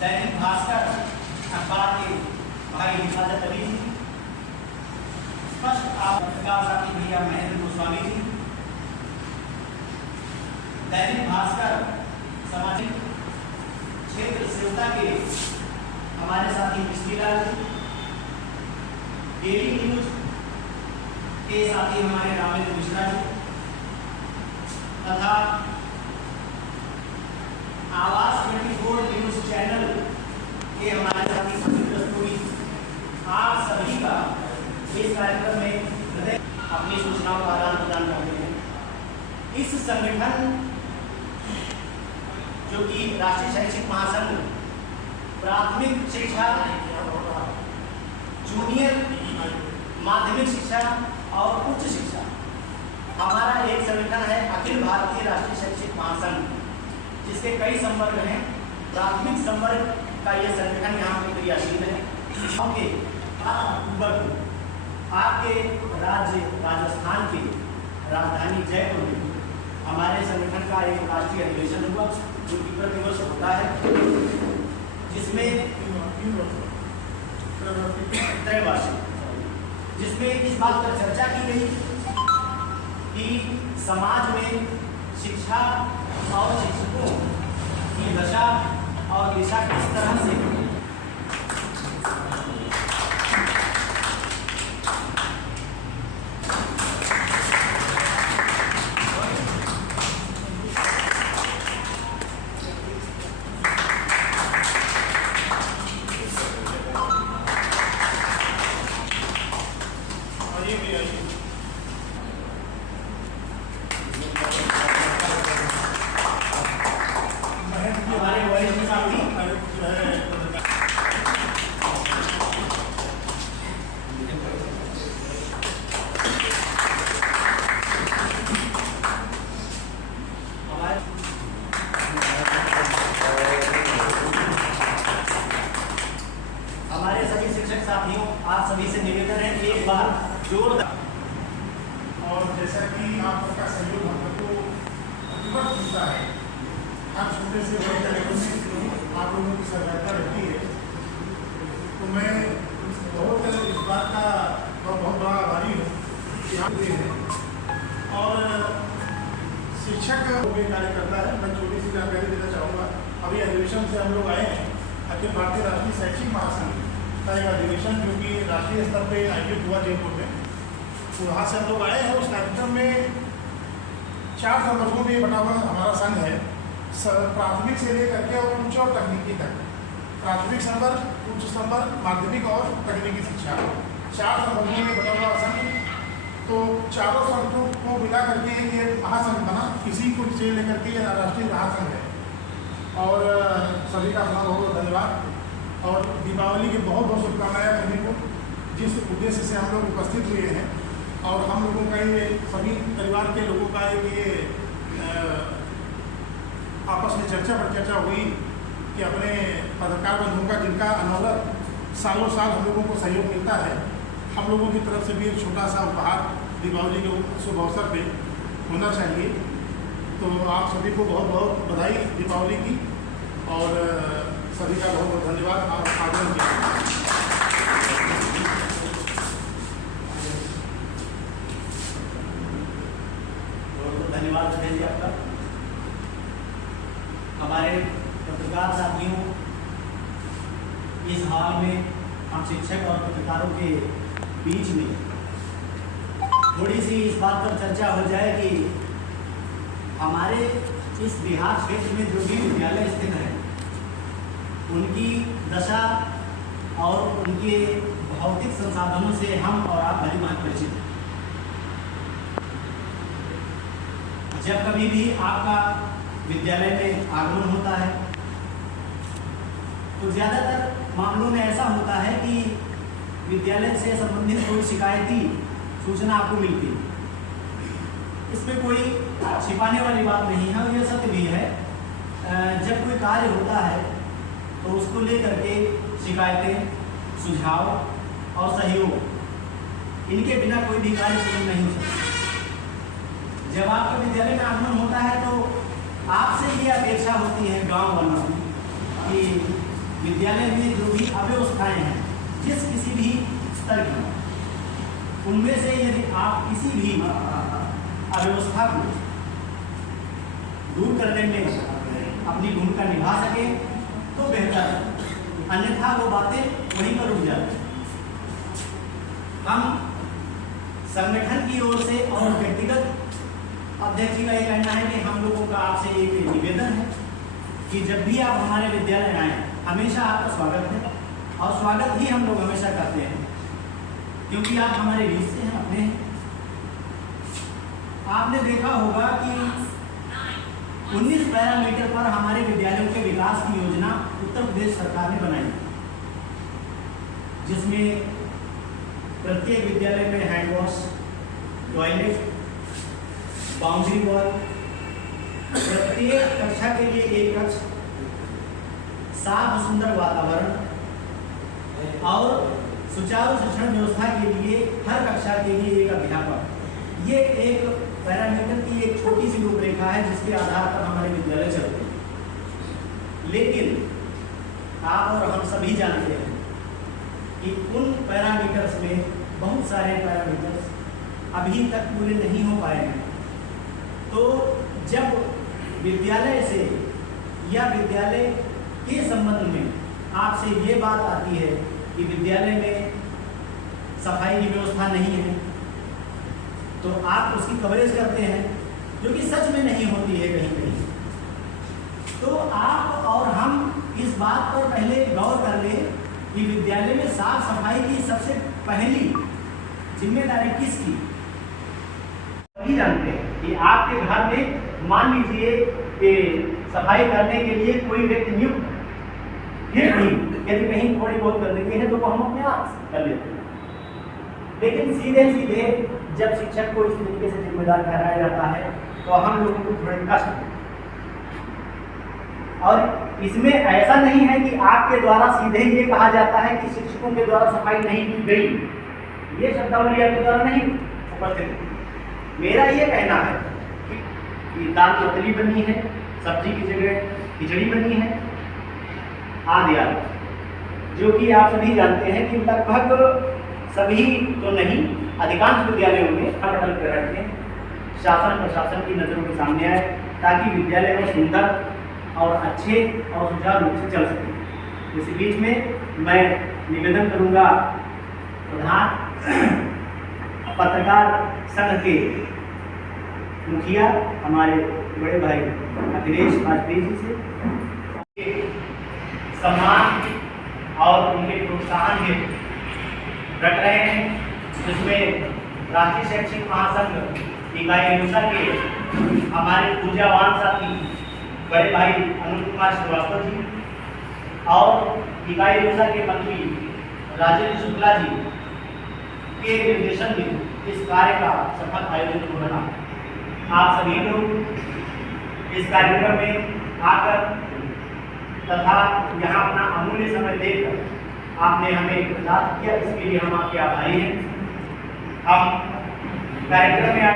दैनिक भास्कर अखबार के भाई हिफाजत अली जी, स्पष्ट आप पत्रकार साथी भैया महेंद्र गोस्वामी जी, दैनिक भास्कर सामाजिक क्षेत्र सेवता के हमारे साथी मिश्रीलाल जी, डेली न्यूज के साथी हमारे रामेंद्र मिश्रा जी तथा आवाज 24 न्यूज चैनल के हमारे साथी सचित्र कस्तूरी, आप सभी का इस कार्यक्रम में हृदय अपनी सूचनाओं का आदान प्रदान करते हैं। इस संगठन जो कि राष्ट्रीय शैक्षिक महासंघ प्राथमिक शिक्षा, जूनियर माध्यमिक शिक्षा और उच्च शिक्षा, हमारा एक संगठन है अखिल भारतीय राष्ट्रीय शैक्षिक महासंघ, जिसके कई संवर्ग हैं। प्राथमिक संवर्ग का यह संगठन यहाँ पे क्रियाशील है। के 8 अक्टूबर को आपके राज्य राजस्थान की राजधानी जयपुर में हमारे संगठन का एक राष्ट्रीय अधिवेशन हुआ, जो कि प्रतिवर्ष होता है, जिसमें त्रैवार्षिक, जिसमें इस बात पर चर्चा की गई कि समाज में शिक्षा और शिक्षकों की दशा और दिशा किस तरह से आप सभी से निवेदन है एक बार जोरदार। और जैसा कि आप सबका सहयोग हमको प्रतिवर्ष मिलता है, हर छोटे से बड़े कार्यक्रम में आप लोगों की सहभागिता रहती है, तो मैं बहुत इस बात का बहुत बड़ा आभारी हूँ कि आप हैं। और शिक्षक कार्य करता है। मैं छोटी सी जानकारी देना चाहूँगा। अभी अधिवेशन से हम लोग आए हैं, अखिल भारतीय राष्ट्रीय शैक्षिक महासंघ का एक अधिवेशन जो कि राष्ट्रीय स्तर पे आयोजित हुआ जयपुर में, तो वहाँ से हम लोग आए हैं। उस कार्यक्रम में 4 संवर्गों में बटा हुआ हमारा संघ है, प्राथमिक से लेकर के और उच्च और तकनीकी तक। प्राथमिक संवर्ग, उच्च संवर्ग, माध्यमिक और तकनीकी शिक्षा, 4 संवर्गों में बटा हुआ संघ। तो चारों संघों को मिला करके ये महासंघ बना, इसी को से लेकर के ये राष्ट्रीय महासंघ है। और सभी का बहुत बहुत धन्यवाद और दीपावली की बहुत बहुत शुभकामनाएं सभी को, जिस उद्देश्य से हम लोग उपस्थित हुए हैं। और हम लोगों का ये सभी परिवार के लोगों का ये आपस में चर्चा पर चर्चा हुई कि अपने पत्रकार बंधुओं का, जिनका अनवरत सालों साल हम लोगों को सहयोग मिलता है, हम लोगों की तरफ से भी एक छोटा सा उपहार दीपावली के शुभ अवसर पे होना चाहिए। तो आप सभी को बहुत बहुत बधाई दीपावली की और सभी का बहुत बहुत धन्यवाद। आप आगमन किया। धन्यवाद जी आपका। हमारे पत्रकार साथियों, इस हाल में हम शिक्षक और पत्रकारों के बीच में थोड़ी सी इस बात पर चर्चा हो जाए कि हमारे इस बिहार क्षेत्र में जो भी विद्यालय स्थित है, उनकी दशा और उनके भौतिक संसाधनों से हम और आप भली भांति परिचित हैं। जब कभी भी आपका विद्यालय में आगमन होता है, तो ज़्यादातर मामलों में ऐसा होता है कि विद्यालय से संबंधित कोई शिकायती सूचना आपको मिलती है। इसमें कोई छिपाने वाली बात नहीं है, और यह सत्य भी है। जब कोई कार्य होता है तो उसको लेकर के शिकायतें, सुझाव और सहयोग, इनके बिना कोई भी कार्य शुरू नहीं हो सकता। जब आपका विद्यालय में आगमन होता है तो आपसे ये अपेक्षा होती है गांव वालों की कि विद्यालय में जो भी अव्यवस्थाएं हैं जिस किसी भी स्तर की, उनमें से यदि आप किसी भी अव्यवस्था को दूर करने में अपनी भूमिका निभा सके तो बेहतर है, अन्यथा वो बातें वहीं पर रुक जाती। हम संगठन की ओर से और व्यक्तिगत अध्यक्ष जी का ये कहना है कि हम लोगों का आपसे एक निवेदन है कि जब भी आप हमारे विद्यालय आएँ हमेशा आपका स्वागत है, और स्वागत ही हम लोग हमेशा करते हैं क्योंकि आप हमारे बीच से हैं, अपने हैं। आपने देखा होगा कि 19 पैरामीटर पर हमारे विद्यालयों के विकास की योजना उत्तर प्रदेश सरकार ने बनाई, जिसमें प्रत्येक विद्यालय में hand wash, toilet, boundary wall, प्रत्येक कक्षा के लिए एक कक्ष, साफ सुंदर वातावरण और सुचारू शिक्षण व्यवस्था के लिए हर कक्षा के लिए एक अध्यापक, ये एक पैरामीटर की एक छोटी सी रूपरेखा है जिसके आधार पर हमारे विद्यालय चलते हैं। लेकिन आप और हम सभी जानते हैं कि उन पैरामीटर्स में बहुत सारे पैरामीटर्स अभी तक पूरे नहीं हो पाए हैं। तो जब विद्यालय से या विद्यालय के संबंध में आपसे ये बात आती है कि विद्यालय में सफाई की व्यवस्था नहीं है, तो आप उसकी कवरेज करते हैं जो कि सच में नहीं होती है कहीं कहीं। तो आप और हम इस बात पर पहले गौर कर लें कि विद्यालय में साफ सफाई की सबसे पहली जिम्मेदारी किसकी। सभी जानते हैं कि आपके घर में मान लीजिए कि सफाई करने के लिए कोई व्यक्ति नियुक्त, फिर भी यदि कहीं थोड़ी बहुत गंदगी है तो वो हम अपने आप कर लेते हैं। लेकिन सीधे सीधे जब शिक्षक को इस तरीके से जिम्मेदार ठहराया जाता है तो हम लोगों को थोड़े कष्ट, और इसमें ऐसा नहीं है कि आपके द्वारा सीधे ये कहा जाता है कि शिक्षकों के द्वारा सफाई नहीं की गई, ये शब्दावली आपके द्वारा नहीं उपस्थित। मेरा ये कहना है कि दाल पतली बनी है, सब्जी की जगह खिचड़ी बनी है, आदि आदि, जो कि आप सभी जानते हैं कि लगभग सभी तो नहीं, अधिकांश विद्यालयों में अटल कर रखें, शासन प्रशासन की नज़रों के सामने आए ताकि विद्यालय में सुंदर और अच्छे और सुचारू रूप से चल सके। इस बीच में मैं निवेदन करूंगा प्रधान पत्रकार संघ के मुखिया हमारे बड़े भाई अखिलेश वाजपेयी जी से सम्मान और उनके प्रोत्साहन के रख रहे हैं, जिसमें राष्ट्रीय शैक्षिक महासंघ इकाई रूसा के हमारे पूजावान साथी बड़े भाई अनंत कुमार श्रीवास्तव जी और इकाई रूसा के मंत्री राजेंद्र शुक्ला जी के निर्देशन में इस कार्य का सफल आयोजन हो रहा है। आप सभी लोग इस कार्यक्रम में आकर तथा यहाँ अपना अमूल्य समय देकर आपने हमें प्रदान किया, इसके लिए हम आपके आभारी हैं। हम कार्यक्रम में